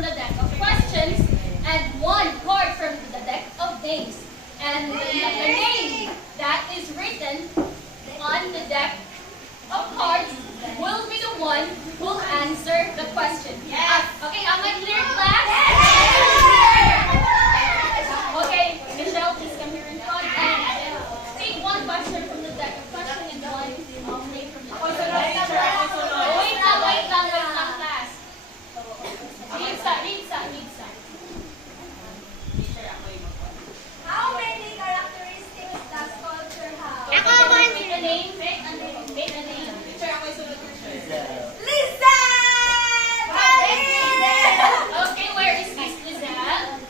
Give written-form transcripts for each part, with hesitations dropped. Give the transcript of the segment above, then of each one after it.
from the deck of questions and 1 card from the deck of names. And the name that is written on the deck of cards will be the one who will answer the question. Yes. Okay, am I clear, class? Okay, Michelle, please come here in front and take 1 question from the deck of questions and 1 name from the deck. Wait lang, class. Read. How many characteristics does culture have? Make a name. Listen! Okay, where is Miss Lizelle?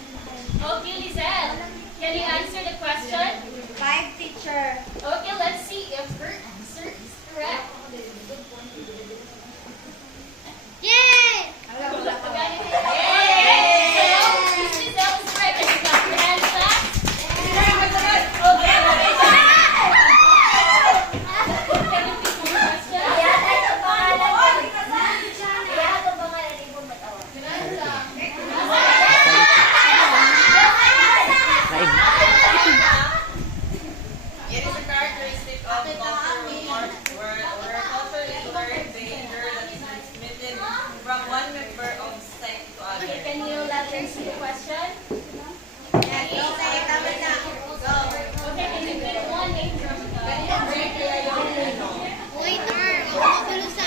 Okay, Lizelle, can you answer the question? 5, teacher. Okay, let's see if her answer is correct. Yay! So, Miss Lizelle is correct. Can you clap your hands, class? Okay. Can you repeat your question? It is a characteristic of culture where culture is learned behavior that is transmitted from one member of society to Okay, other. can you let her see the question? Okay, can you pick 1 name from the Uy, Nar, ako magulo sa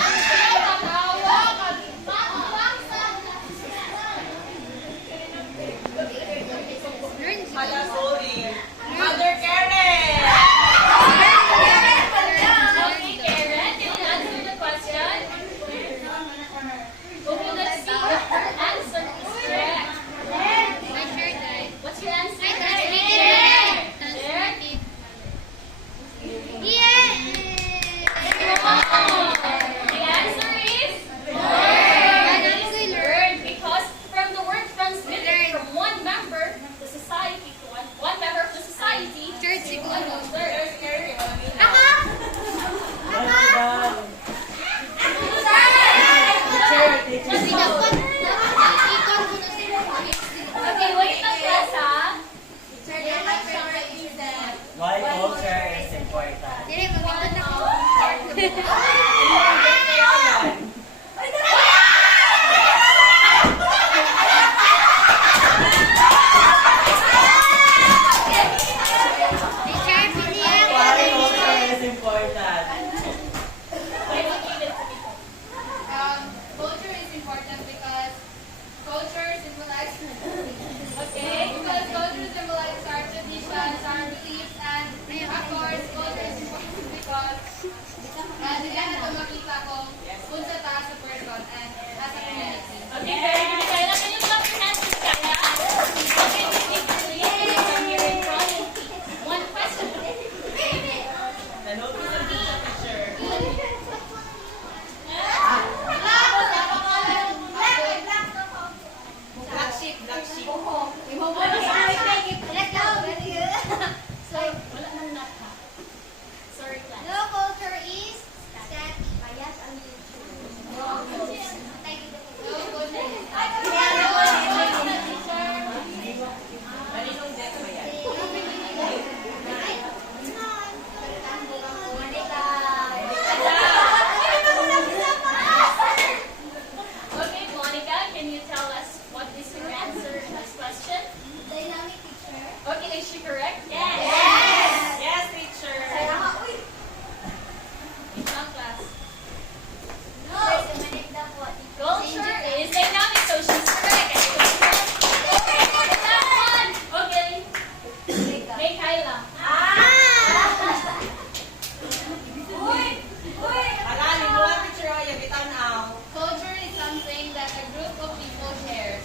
Hala, sorry. Mother Karen! Okay, Karen, can you answer the question? Okay, let's see if her answer is correct. My shirt, guys. What's your answer? I translated. There. Yay! The answer is learn. It is learn because from the word transmitted from one member of the society to one member of the society Church to siguro. another. There's Karen. Ako! Kasi dapat, ikon ko na sila. Okay, wait lang class ha. Why culture is important? Dire, mag-ikon ako. Teacher, pilihan ko. Why culture is important? Culture is important because culture symbolizes our traditions, our beliefs, and of course, culture is important because diyan na makita ko kung sa taas sa person and as a community. Okay, very good. Kaya can you clap your hands to Kaya? Okay, please come here in front and take 1 question. Nanood ko sa picture. Black sheep. So, wala nang nat ha. Sorry, class. No culture is set. Bias ang Maninong death ba yan? Okay, Monica, can you tell us what is your answer to this question? Dynamic picture. Okay, is she correct? Yes. Yes, teacher. Isang class. Culture is dynamic, so she's correct. That one. Okay. Hey, Kyla. Alali mo ang picture ako yung bitanaw. Culture is something that a group of people shares.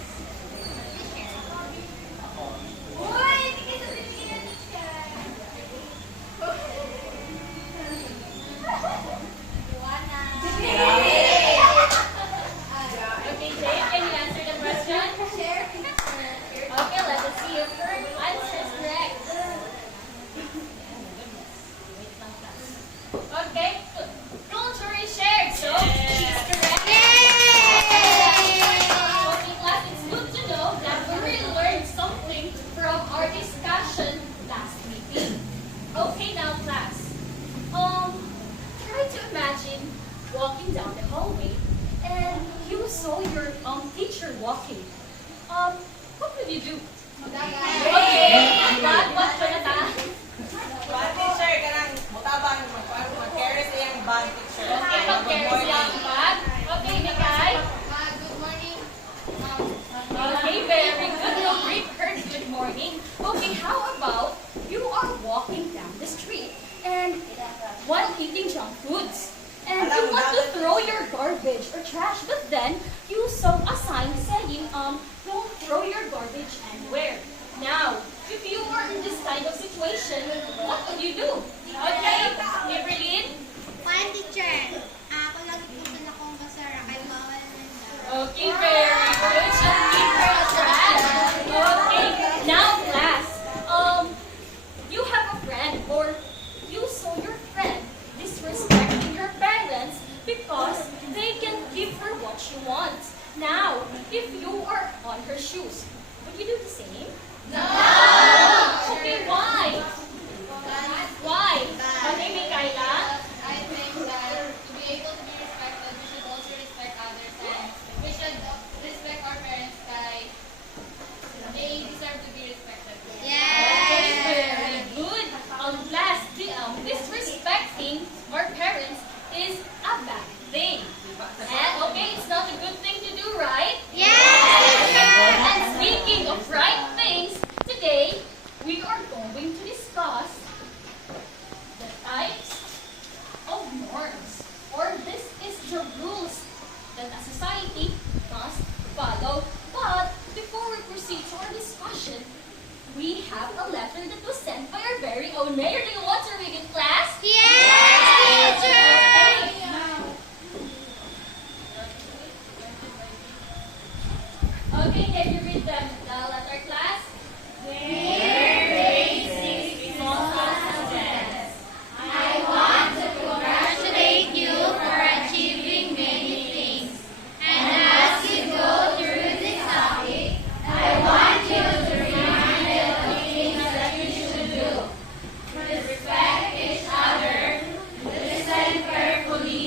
teacher walking, what will you do? Okay, what Jonathan? Bad teacher, kanang mutabang mag-carry siyang bad teacher. Okay, Good mag-carry morning. siyang bag. Okay, Mikay? Good morning. Okay, very good. No, great, Kurt. Good morning. Okay, how about you are walking down the street and while eating junk foods, and you want to throw your garbage or trash, but then you saw a sign saying, don't throw your garbage anywhere. Now, if you were in this kind of situation, what would you do? Okay, Evelyn? Fine, teacher. Ako lagi po na akong basara kay bawal na Okay, very good. So keep your trash. Okay, now class. You have a friend or you saw your friend disrespecting her parents because they can give her what she wants. Now, if you are on her shoes, would you do the same? No! Okay, why? Why? Okay, Mikaela? I think that to be able to be respected, we should also respect others and we should respect our parents by they deserve to be respected. Okay, very good. Last, disrespecting our parents is a bad thing. And okay, it's not a good thing to do, right? And speaking of right things, today we are going to discuss the types of norms, or this is the rules that a society must follow. But before we proceed to our discussion, we have a letter that was sent by our very own mayor. Do you want to read it, class? Yes, teacher! Okay, can you read the letter, class? Congratulate you for achieving many things. And as you go through this topic, I want you to remind the things that you should do. Respect each other, listen carefully,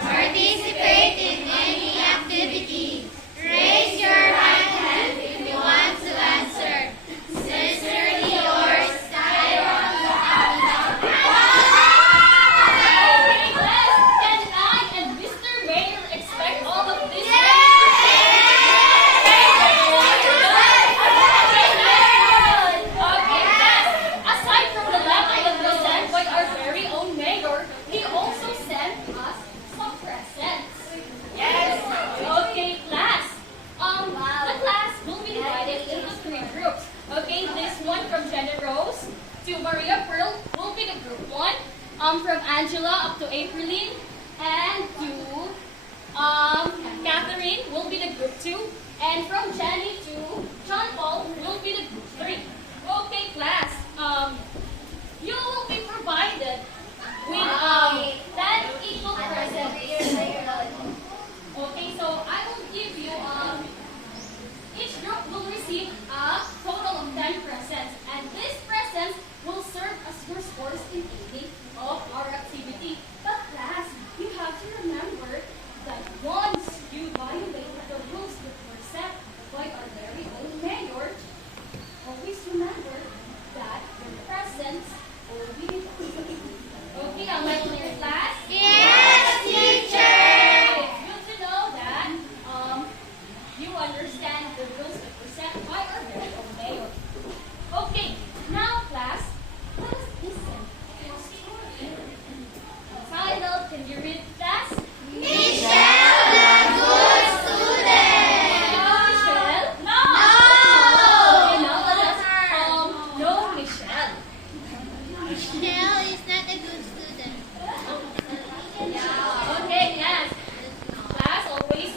participate in any activity, raise your right hand if you want to answer. Sincerely yours, Tyrone Okay, class, can I and Mr. Mayor expect all of this? Okay, class, aside from the letter that was sent by our very own mayor, he also sent us some presents. Yes. Okay, class. The class will be divided into 3 groups. Okay, this one from Jenna Rose to Maria Pearl will be the group 1. From Angela up to Aprilline, and to Catherine will be the group 2, and from Jenny to John Paul will be the group 3. Okay, class. You will be provided with 10 equal presents. Okay, so I will give you each group will receive a total of 10 presents, and these presents will serve as your scores in aiding of our activity. But class, you have to remember that once you violate the rules that were set by our very own mayor, always remember that your presents will be okay, am I clear, class? Yes, teacher! It's good to know that you understand the rules that were set by our very own mayor. Okay, now class, let us listen to a story. Title, can you read class? Michelle, the good student! Michelle? No! Okay, now let us know Michelle. Michelle is not a good student. Okay, yes. Class, always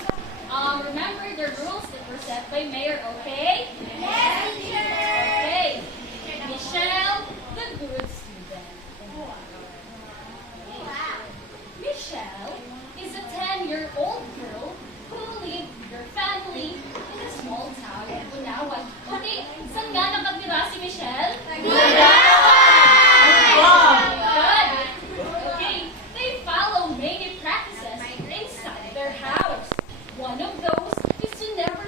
remember the rules that were set by Mayor, okay? Yes, teacher! Okay. Michelle, the good student. Michelle is a 10-year-old girl who lived with her family in a small town in Bunawan. Okay, saan nga nakatira si Michelle? Good. Okay, they follow many practices inside their house. One of those is to never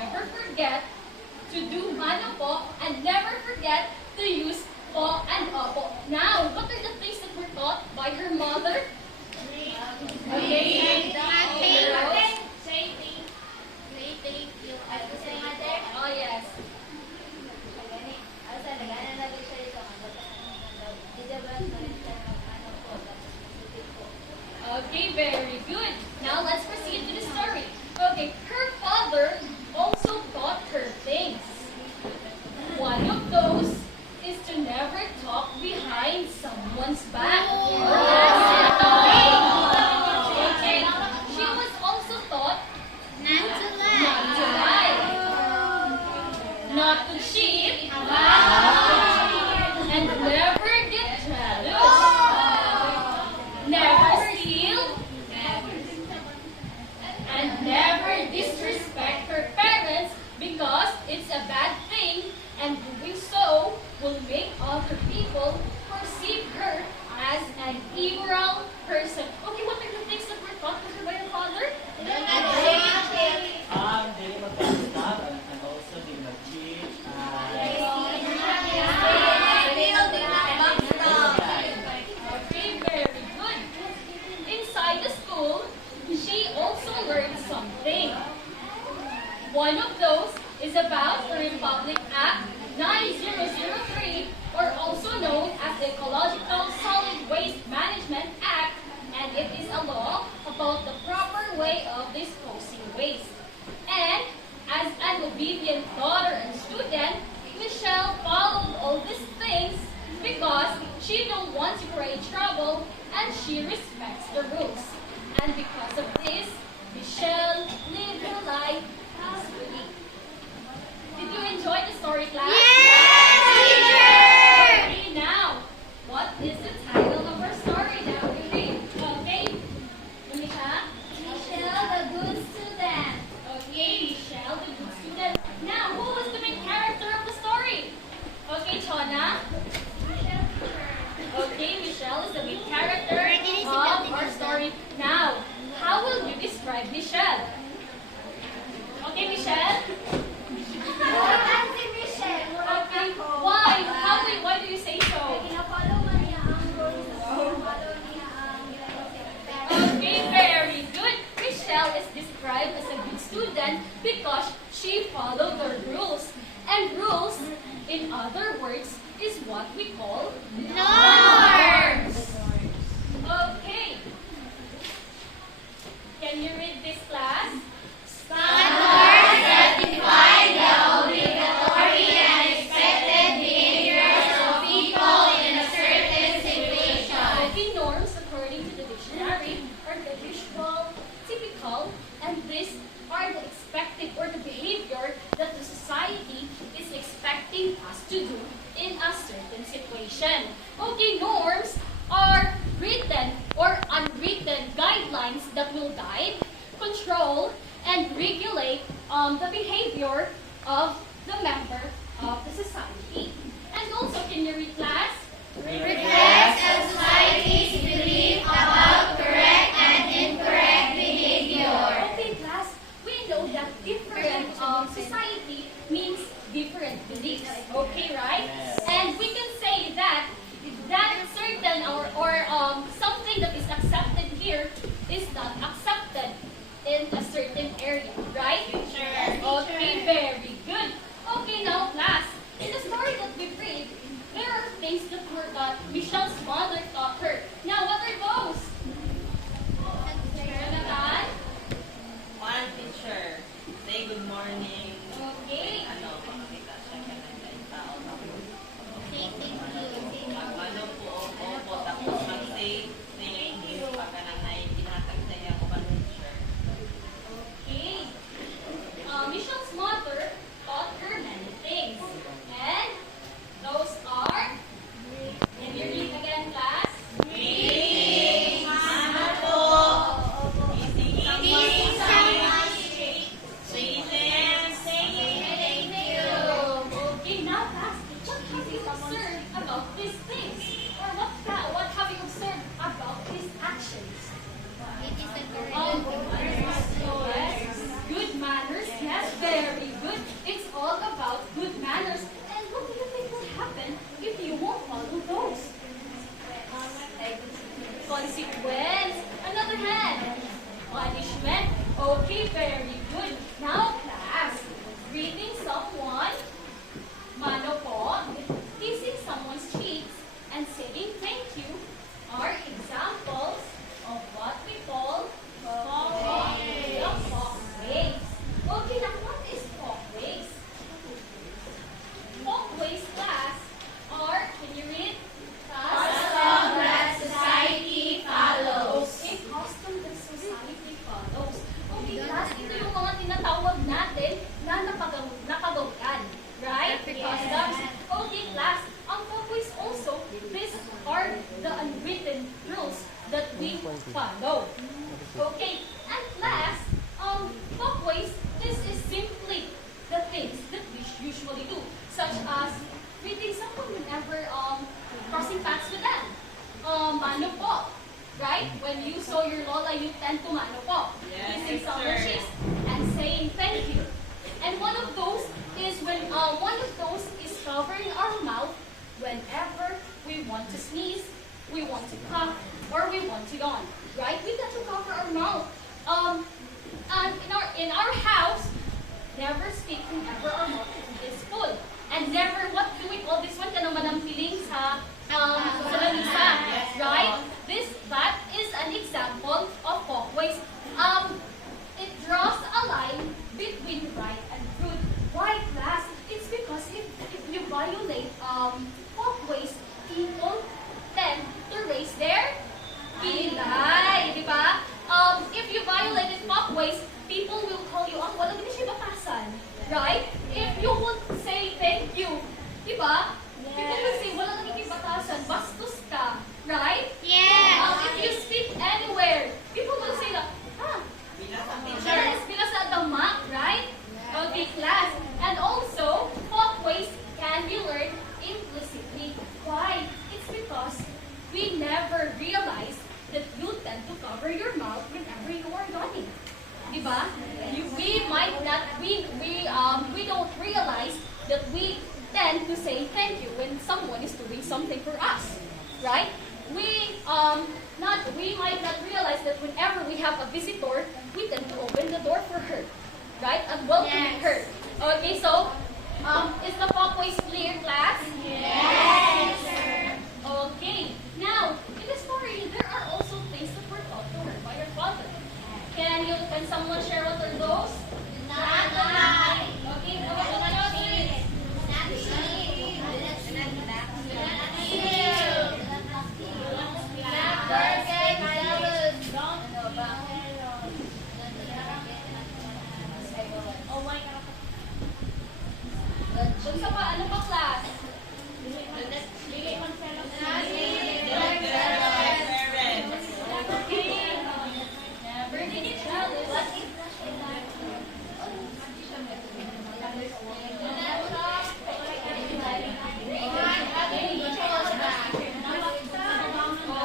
never forget to do mano po and never forget to use po and opo. Now, what are the things that were taught by her mother? Okay. Oh, yes. Okay, very good. Now let's proceed to the story. Okay, her father also taught her things. One of those is to never talk behind someone's back. Okay. She was also taught not to lie, not to cheat, and never get jealous, never steal, and never disrespect her parents because it's a bad thing, and doing so will make other people perceive her as an immoral person. Okay, what are the things that were taught to her by her father? Dili magpapastab and also di mag-cheat. Okay, very good. Inside the school, she also learned something. One of those is about the Republic Act 9003, or also known as the Ecological Solid Waste Management Act, and it is a law about the proper way of disposing waste. And as an obedient daughter and student, Michelle followed all these things because she don't want to create trouble and she respects the rules. And because of this, Michelle lived her life peacefully. Did you enjoy the story, class? Okay, now, what is the title of our story now? We read. Okay, Misha? Michelle, the good student. Okay, Michelle, the good student. Now, who was the main character of the story? Okay, Chona? Okay, Michelle is the main character of our story. Now, how will you describe Michelle? Okay, Michelle? Okay, why do you say so? Okay, very good. Michelle is described as a good student because she followed the rules. And rules, in other words, is what we call norms. Okay. Can you read this, class? Standards that define the obligatory and expected behaviors of people in a certain situation. Okay, norms, according to the dictionary, are the usual, typical, and these are the expected or the behavior that the society is expecting us to do in a certain situation. Okay, norms are written or unwritten guidelines that will guide, control, and regulate the behavior of the member of the society. And also, can you read, class? Reflects a society's belief about correct and incorrect behavior. Okay, class, we know that different society means different beliefs. Okay, right? Yes. And we can say that certain or something that is accepted here is not accepted in a certain area, right? Okay, very good. Okay, now class, in the story that we read, there are things that were taught Michelle's mother taught her. Now, what are those? Jonathan? One teacher, say good morning. Okay. Pakita siya ka ng tao. Thank you. Ano po, opo, tapos mag-say thank you. Pagka nang pinatag sa iya ko ba teacher. Okay. Michelle's mother taught her many things. And those are, can you read again, class? Eating someone's Sweetness, follow. Okay, and last, walkways, this is simply the things that we usually do, such as greeting someone whenever crossing paths with them. Mano po, right? When you saw your lola, you tend to mano po. Yes, Kissing sir. someone's cheeks and saying thank you. And one of those is covering our mouth whenever we want to sneeze, we want to cough, or we want to yawn. Right? We tend to cover our mouth. And in our house, never speak whenever our mouth is full. And never, what do we call this one? Kanaman ang piling sa lamisa. Right? That is an example of walkways. It draws a line between right and rude. Why, class? It's because if you violate walkways, people tend to raise their kilay, di ba? If you violated walkways, people will call you ang walang hindi siya batasan. Right? If you would say thank you, di ba? People will say walang hindi batasan, bastos ka. Right? Yes. If you speak anywhere, people will say that, yes, because of the map, right? Okay, class. And also, walkways can be learned implicitly. Why? It's because we never realize that you tend to cover your mouth whenever you are yawning. Diba? We don't realize that we tend to say thank you when someone is doing something for us. Right? We might not realize that whenever we have a visitor, we tend to open the door for her. Right? And welcoming her. Okay, so, is the walkways clear, class? Yes, sir. Okay. Now, in the story, there are also things that were taught to her by her father. Can someone share what are those? Not to lie. Okay, what are those? Not to cheat. Not to steal. Not forget jealous. Oh my God. Kung sa pa, ano pa, class? Never get jealous.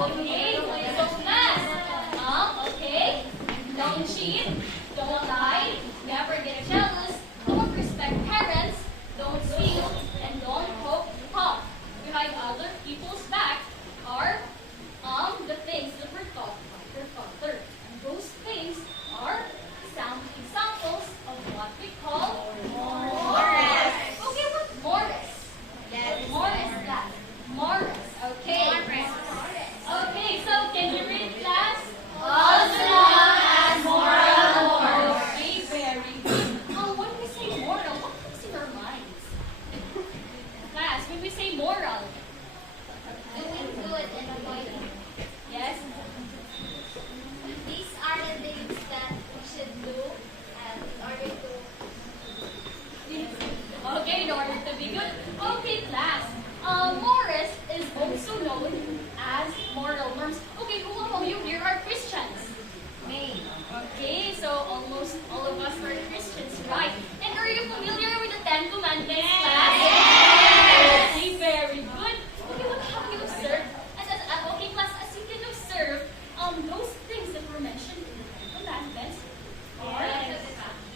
Okay, so class. Okay. Don't cheat. Don't lie. Never get jealous. Don't respect parents. Don't steal. And don't poke talk behind other people's back are the things that were taught by your father. And those things are some examples of what we call mores. Okay, what mores? Yes. Mores, class. Mores. Okay. Okay, so can you read, class? Also known as moral. Okay, very good. When we say moral, what comes in our minds? Class, when we say moral, Doing good and avoiding. yes? These are the things that we should do in order to. Okay, in order to be good. Okay, class. Mores is also known as moral norms. Okay, who among you here are Christians? Me. Okay, so almost all of us are Christians, right? And are you familiar with the Ten Commandments, class? Yes! Okay, very good. Okay, what have you observed? Okay, class, as you can observe, those things that were mentioned in the Ten Commandments are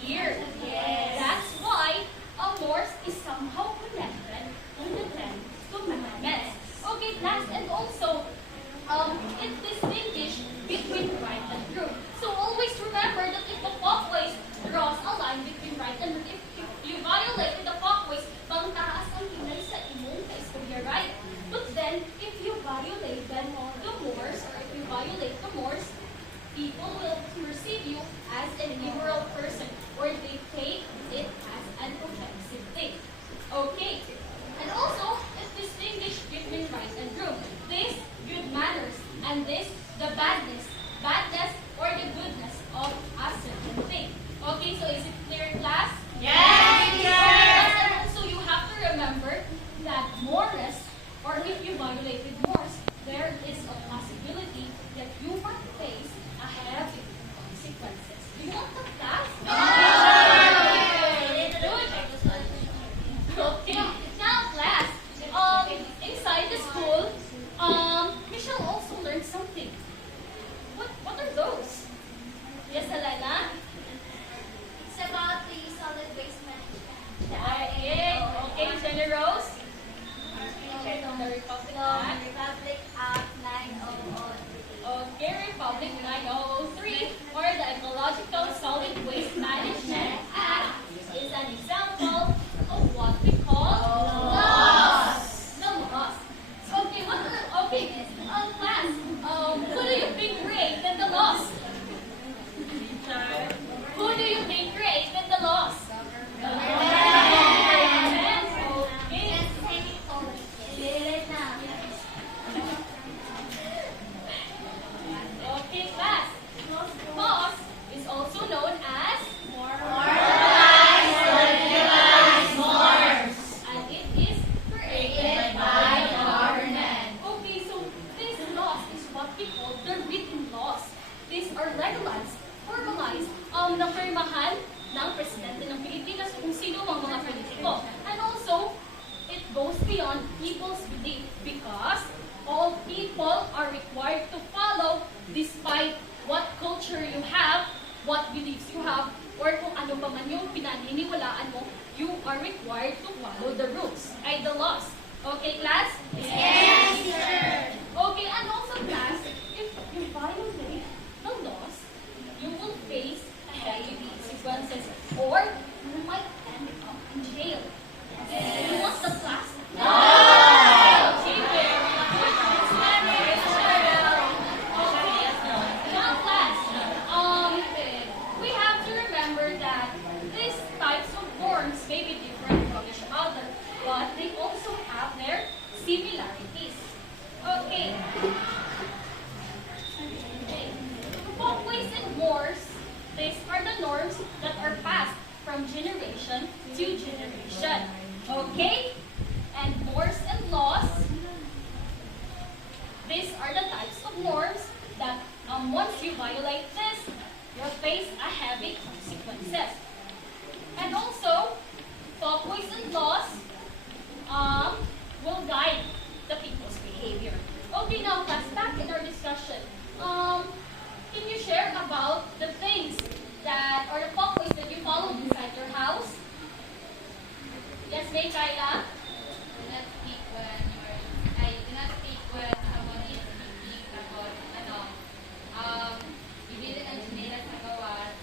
here. Yes. That's why Mores is somehow connected to the Ten Commandments. Okay, class, and also Republic The Act. Republic Act 9003. Okay, Republic 9003, or the Ecological Solid Waste Management Act, is an example of what we call laws. The laws. Okay, class. Who do you think created the laws? Who do you think created the laws? Okay, class. Laws is also known as and it is created by government. Okay, so these laws is what we call the written laws. These are legalized, formalized, na pirmahan ng Presidente ng Pilipinas kung sino ang mga politiko. And also, it goes beyond people's belief because all people are required to follow despite what culture you have, what beliefs you have, or kung ano pa man yung pinaniniwalaan mo, you are required to follow the rules, ay the laws. Okay, class? Yes, sir. Okay, and also class, if you violate the laws, you will face a heavy consequences or you might end up in jail. You want the class? No! Okay, very good. Now, class, we have to remember that these types of forms may be different from each other, but they also have their similarities. Okay. Folkways and mores, these are the norms that are passed from generation to generation. Okay? And mores and laws, these are the types of norms that once you violate this, you'll face a heavy consequences. And also, folkways and laws will guide the people's behavior. Okay, now class, back in our discussion. Can you share about the things that, or the folkways that you followed inside your house? Yes, May Kyla? Do not speak when do not speak when someone is speaking about bibili ng chinelas sa gawas.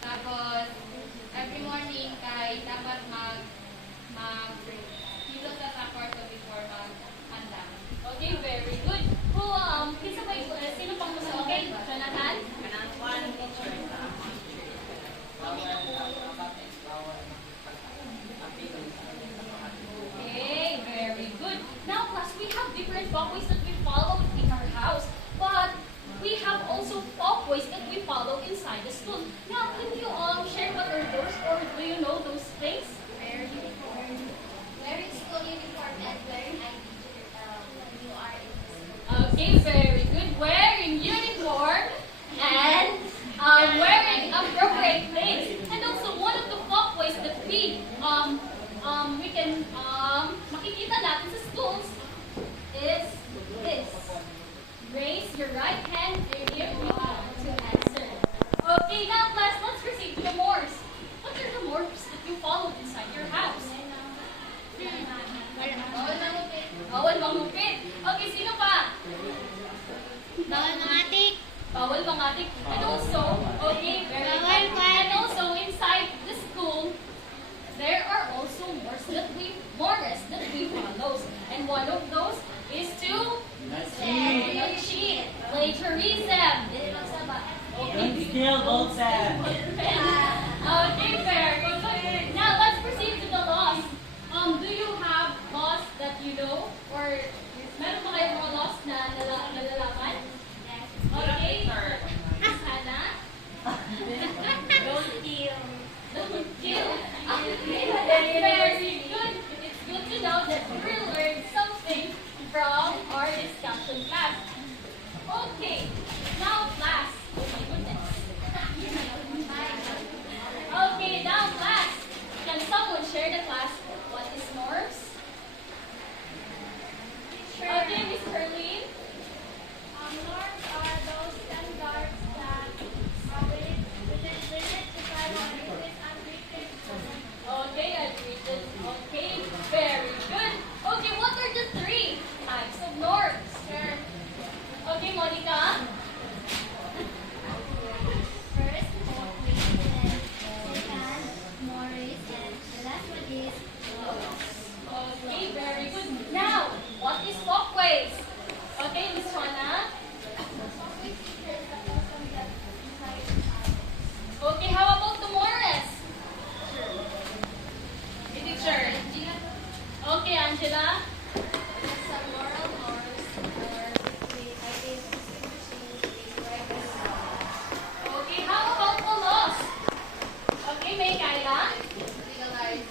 Tapos, every morning kay dapat kilos sa kwarto before mag-handa. Okay, very good. Who, sino pang mas okay? Jonathan? One teacher. Okay, very good. Now, class, we have different folkways that we follow in our house, but we have also folkways that we follow inside the school. Now, can you share what are those, or do you know those things? Wearing school uniform and wearing ID when you are in the school. Okay, very good. Wearing uniform and wearing appropriate things. And also, one of the folkways that we can makikita natin sa schools is this. Raise your right hand if you want to answer. Okay, now class, let's proceed to the mores. What are the mores that you followed inside your house? Bawal mangupit. Bawal mangupit. Okay, sino pa? Bawal mangatik. Bawal mangatik. And also, okay, very Bawal good. kwan. And also, inside the school, there are also mores that we follow. And one of those is to not cheat. Plagiarism. Okay, Still Volkswagen. okay, very good. Now, let's proceed to the laws. Do you have laws that you know? Or meron ba kayong mga laws na nalalaman? Okay. Miss Hannah? Don't kill. Don't kill. Okay, very good. It's good to know that we learned something from our discussion class. Okay. Now, class. Oh my goodness. Okay, now class. Can someone share the class what is norms? Okay, Miss Perlene. Norms are those standards that within society is unwritten. Okay, I've written. Okay, very good. Okay, what are the three Okay, Angela. Some moral norms or Okay, how about the laws? Okay, may Kyla. legalize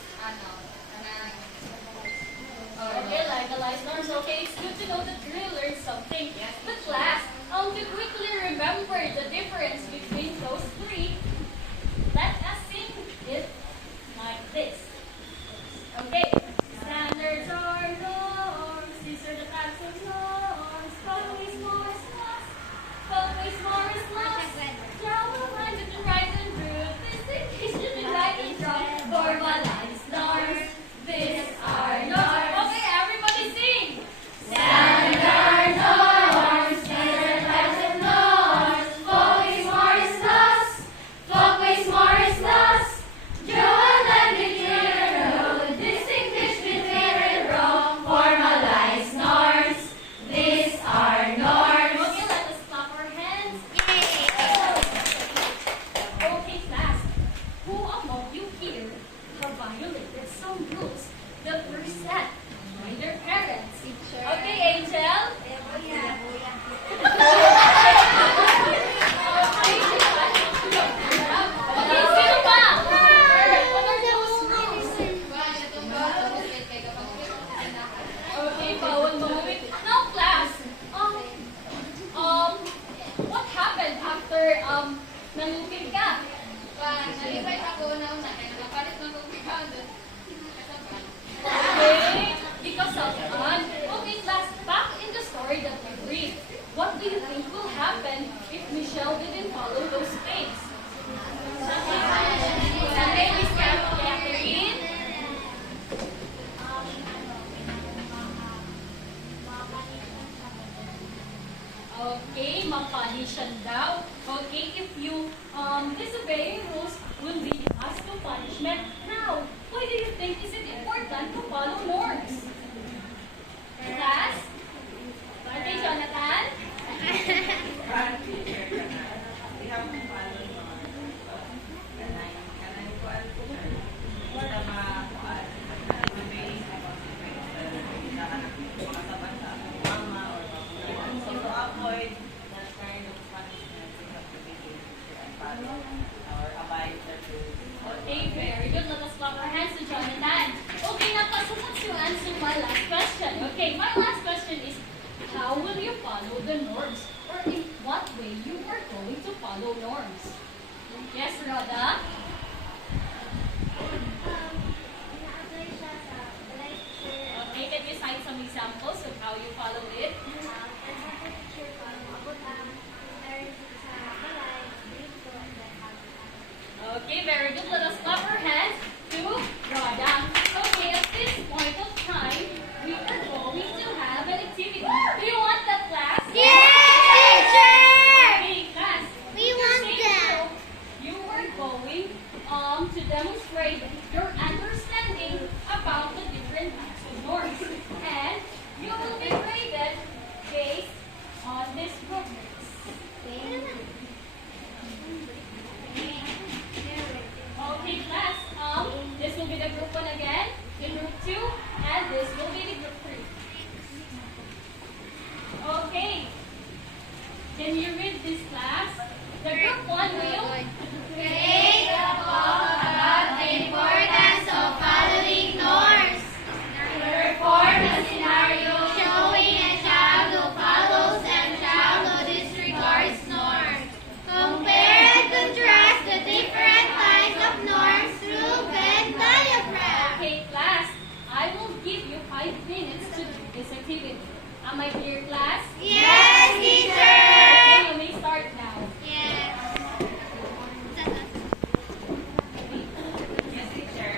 Okay, legalized norms. Okay, it's good to know that you learned something. But class, to quickly remember the difference between those three, let us sing it like this. Okay. Standards are norms. These are the types of norms. Always more is less. Always more is less. Draw a line between right and truth. Distinguish between right and wrong. Formalized norms. These are norms. Okay, everybody sing. Standard norms. These are the types of norms. Always more is less. Always more is less. Draw a line between the road. Distinguish between right and wrong. Formalized norms. These are norms. Okay, let us clap our hands. Okay, class. Who among you here have violated some rules that were set by their parents? Okay, Angel. Okay, sino pa? What are those rules? Okay, bawal mawawit. Now, class, what happened after, nangupit ka? Nalipay ako na una, kaya nakapalit ng compound. Okay, because of fun. Okay, class, back in the story that we read, what do you think will happen if Michelle didn't follow those things? Okay, Miss Catherine? Okay, mapunishan daw. Okay, if you disobey rules, will lead us to punishment. Now, why do you think is it important to follow norms? Class? Okay, Jonathan? We have to follow norms. Kanay ko ang sa mga kuan. May consequences na makatapat sa mama or papa. So to avoid that kind of punishment, we have to be able to follow or abide the rules. Okay, very good. Let us clap our hands to Jonathan. Okay, now kasunod to answer my last question. Okay, my last question is, how will you follow the norms? Or in what way you are going to follow norms? Yes, Rhoda? Okay, can you cite some examples of how you follow it? Okay, very good. Let us clap our hands to Rhoda. Okay, at this point of time, we are going to have an activity. Do you want that, class? Okay, class. We want Same that. group, you are going to demonstrate your understanding about the different types of norms. And you will be graded based on this group. Okay, class. This will be the group 1 again, the group 2, and this will be the group 3. Okay. Can you read this, class? The group 1 will. Create a poem about the importance of following norms. Perform a scenario showing a child who follows and child who disregards norms. Compare and contrast the different kinds of norms through Venn diagram. Okay, class. I will give you 5 minutes to do this activity. Am I clear, class? Yes, teacher. Okay, you may start now. Yes. Yes, teacher.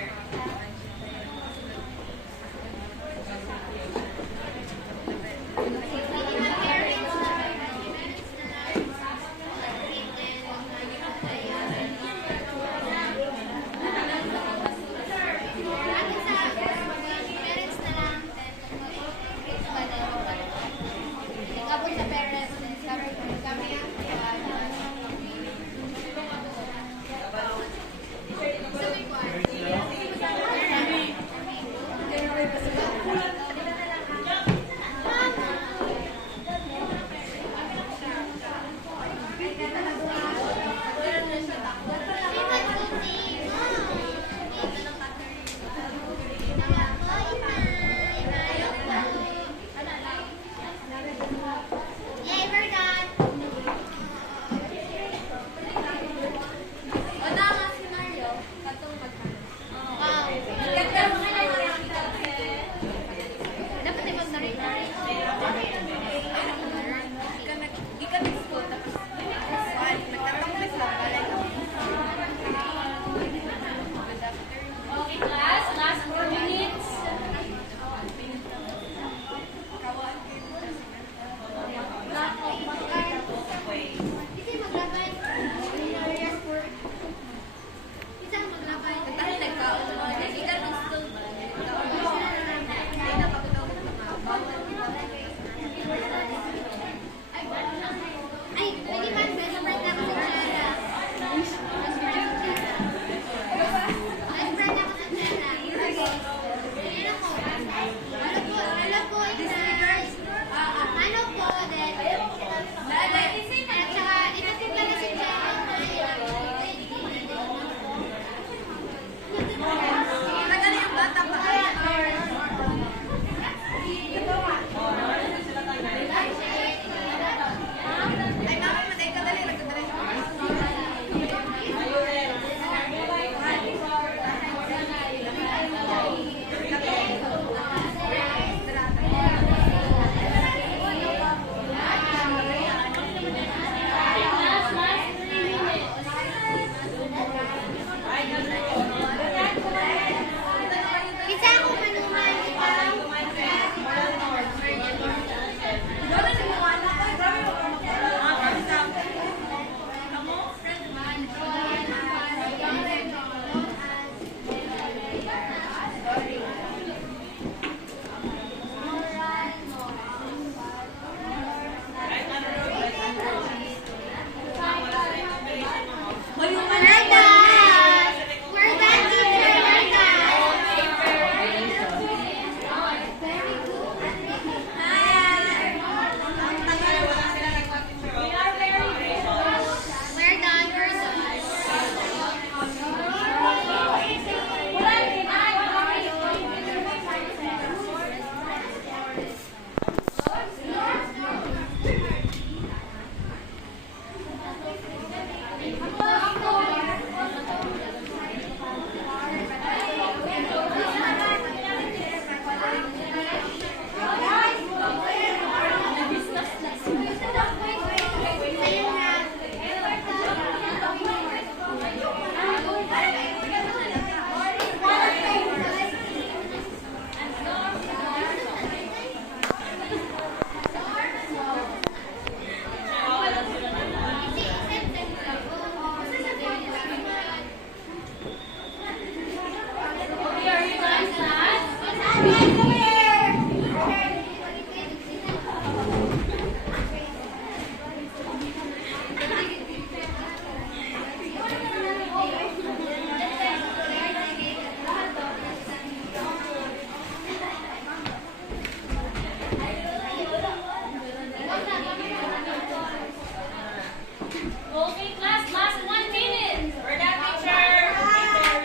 Okay, class, last 1 minute. We're done, teacher.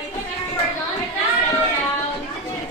If you are done, please sit down.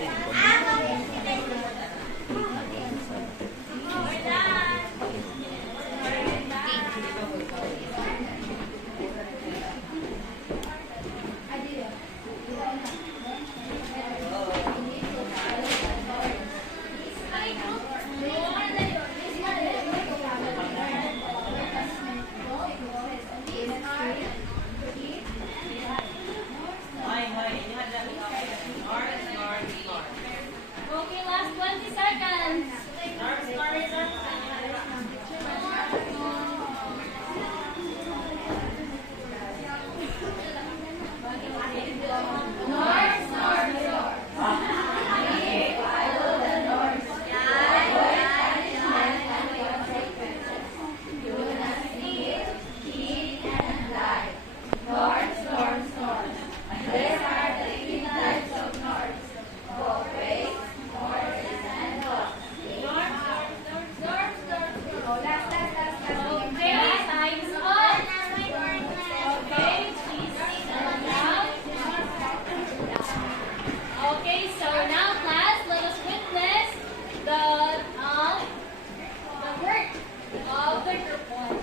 Okay, last 20 seconds. Okay, time's up. Okay, please sit down. Okay, so now class, let us witness the work of the group 1.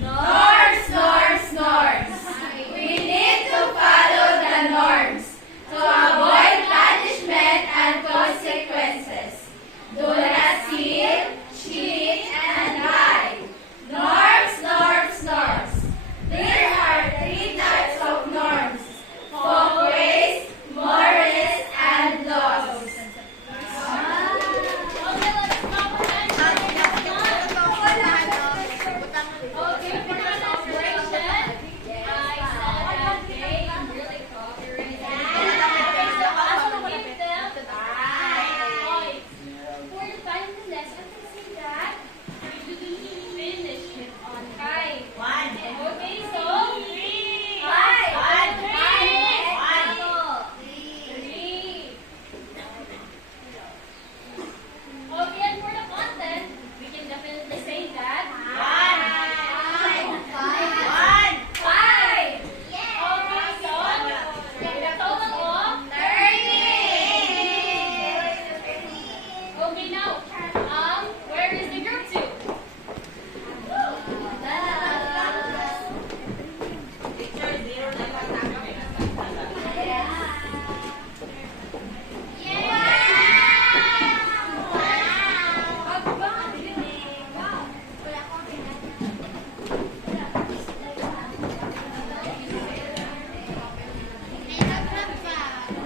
Norms, norms, norms. We need to follow the norms to avoid punishment and consequences. Do not steal, cheat, and lie. Norms, norms, norms. There are 3 types of norms: folkways, morals, and laws. Okay, let's comprehend. Okay, for the celebration, I saw that they really cooperated. I will give them points. For the final lesson, I can say that we didn't finish it on time. Okay, so 3. Okay, and for the content, we can definitely say that 5. Okay, so the total of 30. Okay, now, where is the group 2?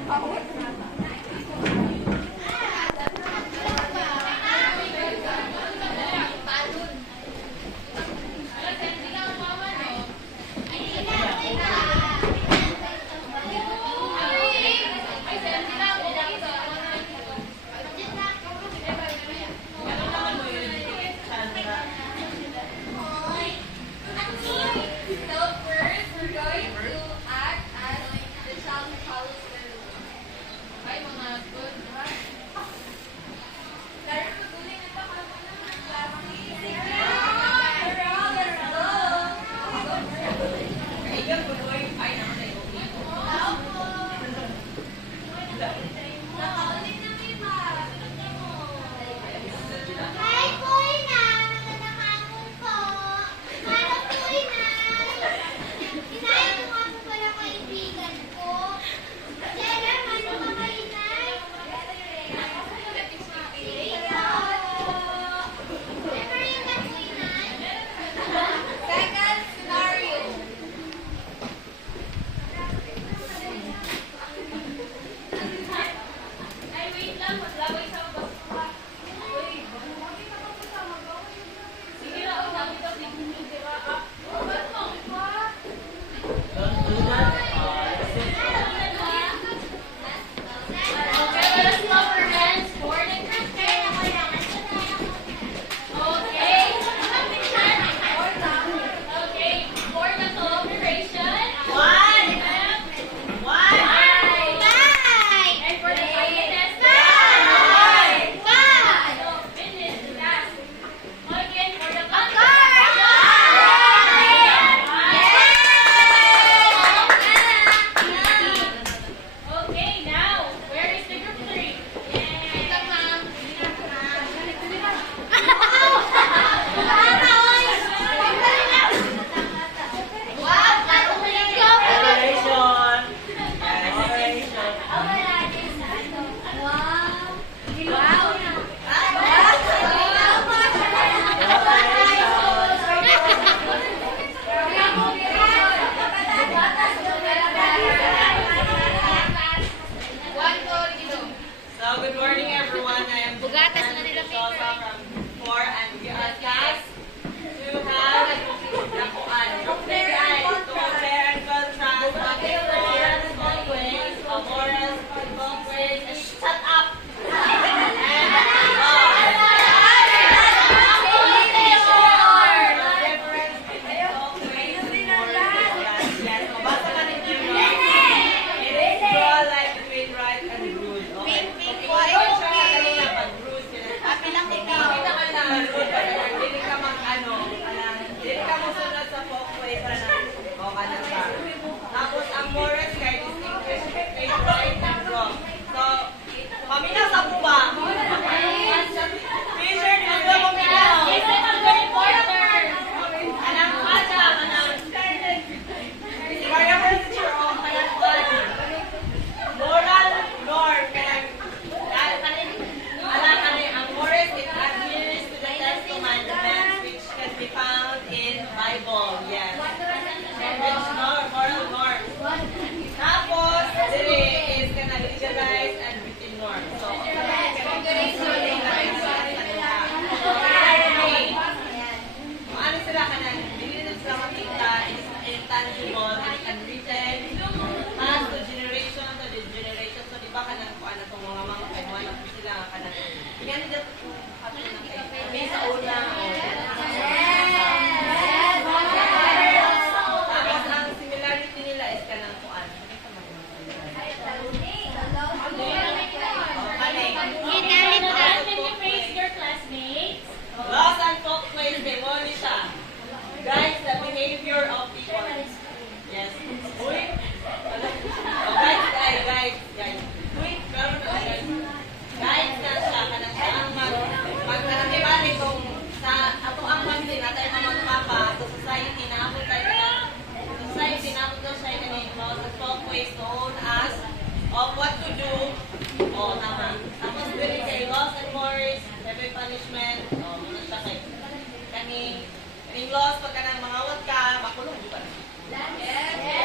Ay, wait lang. Maglaway sa everyone. I am Bugatas Joanna Manila Sosa Maker. from 4 and we are class to have nakuan. To compare and contrast Bacteroides, Smokeways, Amoras, Smokeways, shut up! Tapos ang Morris kay distinguished favorite and wrong. So, paminaw sa buba. T-shirt mo ba paminaw? Anang kata, anang si Maria Furniture o anang kata. Moral norm, kanang ang Morris it adheres to the Ten Commandments which can be found in Bible. Yes. Which norm, moral norm. Tapos, dili is kanang legalized and written norm. So, ano sila kanang dili na sila makita, it is intangible and unwritten, passed to generation to generation. So, di ba kanang kung ano itong mga kaiwan na sila kanang yan dito may sa una tapos ang similarity nila is kanang kuan. Can you praise your classmates? Laws and folkways, may muli siya. Guides the behavior of people. Yes. Uy. Oh, guys. Uy, pero na guys. Guides na siya, kanang siya ang magtanatibali kung sa ato ang pamilya natin mga papa sa society na ako tayo society na ako daw siya kanang laws and folkways known as of what to do. Oh, tama. Tapos dili kay laws and mores, heavy punishment. Oh, ano siya kay kaning laws pagka nang mangawat ka, makulong di ba? Yes.